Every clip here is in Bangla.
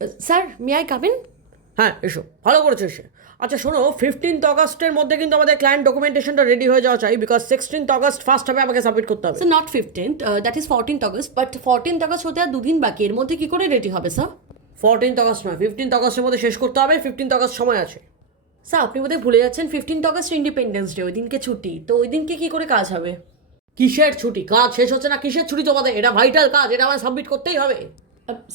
Sir, may I come in? হ্যাঁ এসো, ভালো করেছো এসে। আচ্ছা শোনো, 15th অগাস্টের মধ্যে কিন্তু আমাদের ক্লায়েন্ট ডকুমেন্টেশনটা রেডি হয়ে যাওয়া চাই, বিকজ 16th অগাস্ট ফার্স্ট হবে, আমাকে সাবমিট করতে হবে। Sir, not 15th, that is 14th August, but 14th August হতে আর দুদিন বাকি, এর মধ্যে কি করে রেডি হবে স্যার? 14th অগাস্ট নয়, 15th অগাস্টের মধ্যে শেষ করতে হবে, 15th অগাস্ট সময় আছে। স্যার, আপনি বোধহয় ভুলে যাচ্ছেন 15th অগস্ট ইন্ডিপেন্ডেন্স ডে, ওই দিনকে ছুটি, তো ওই দিনকে কি করে কাজ হবে? কিসের ছুটি? কাজ শেষ হচ্ছে না, কিসের ছুটি তোমাদের? এটা ভাইটাল কাজ, এটা আমায় সাবমিট করতেই হবে।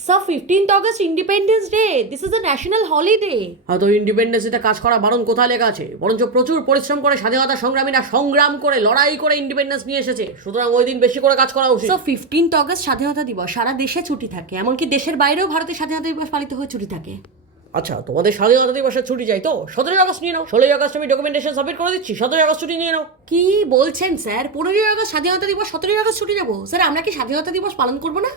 Sir, 15th August independence day, this is a national holiday. হয়তো ইন্ডিপেন্ডেন্স ডেতে কাজ করা বারণ কোথায় লেখা আছে? বরঞ্চ প্রচুর পরিশ্রম করে স্বাধীনতা সংগ্রামীরা সংগ্রাম করে লড়াই করে ইন্ডিপেন্ডেন্স নিয়ে এসেছে, সুতরাং ওই দিন বেশি করে কাজ করা উচিত। স্যার, 15th অগস্ট স্বাধীনতা দিবস, সারা দেশে ছুটি থাকে, এমনকি দেশের বাইরেও ভারতের স্বাধীনতা দিবস পালিত হয়ে ছুটি থাকে। আচ্ছা, তোমাদের স্বাধীনতা দিবসের ছুটি চাই তো 17ই আগস্ট নিয়ে নাও। 16ই আগস্ট আমি ডকুমেন্টেশন সাবমিট করে দিচ্ছি, 17ই আগস্ট ছুটি নিয়ে নাও। কি বলছেন স্যার? 15ই আগস্ট স্বাধীনতা দিবস, 17ই আগস্ট ছুটি যাবো? স্যার, আমরা কি স্বাধীনতা দিবস পালন করবো না?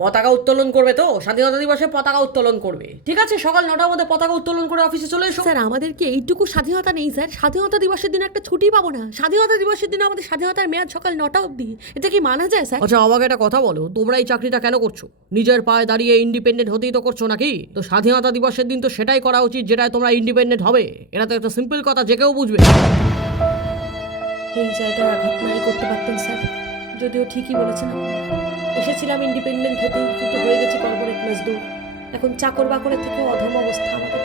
পতাকা উত্তোলন করবে তো, স্বাধীনতা দিবসে পতাকা উত্তোলন করবে। ঠিক আছে, সকাল 9টার মধ্যে পতাকা উত্তোলন করে অফিসে চলে এসো। স্যার, আমাদের কি এইটুকু স্বাধীনতা নেই স্যার? স্বাধীনতা দিবসের দিন একটা ছুটি পাবো না? স্বাধীনতা দিবসের দিন আমাদের স্বাধীনতার মেয়াদ সকাল 9টা অবধি, এটা কি মানা যায় স্যার? আচ্ছা আমাকে একটা কথা বলো, তোমরা এই চাকরিটা কেন করছো? নিজের পায়ে দাঁড়িয়ে ইন্ডিপেন্ডেন্ট হতেই তো করছো নাকি? তো স্বাধীনতা দিবসের দিন তো সেটাই করা উচিত যেটায় তোমরা ইন্ডিপেন্ডেন্ট হবে। এটা তো একটা সিম্পল কথা, যে কেউ বুঝবে। এই জায়গায় আঘাত নাই করতে পারতেন স্যার, যদিও ঠিকই বলেছেন আপনি। এসেছিলাম ইন্ডিপেন্ডেন্ট হতেই, কিন্তু হয়ে গেছি কর্পোরেট মজদুর। এখন চাকর বাকরের থেকেও অধম অবস্থা আমাদের।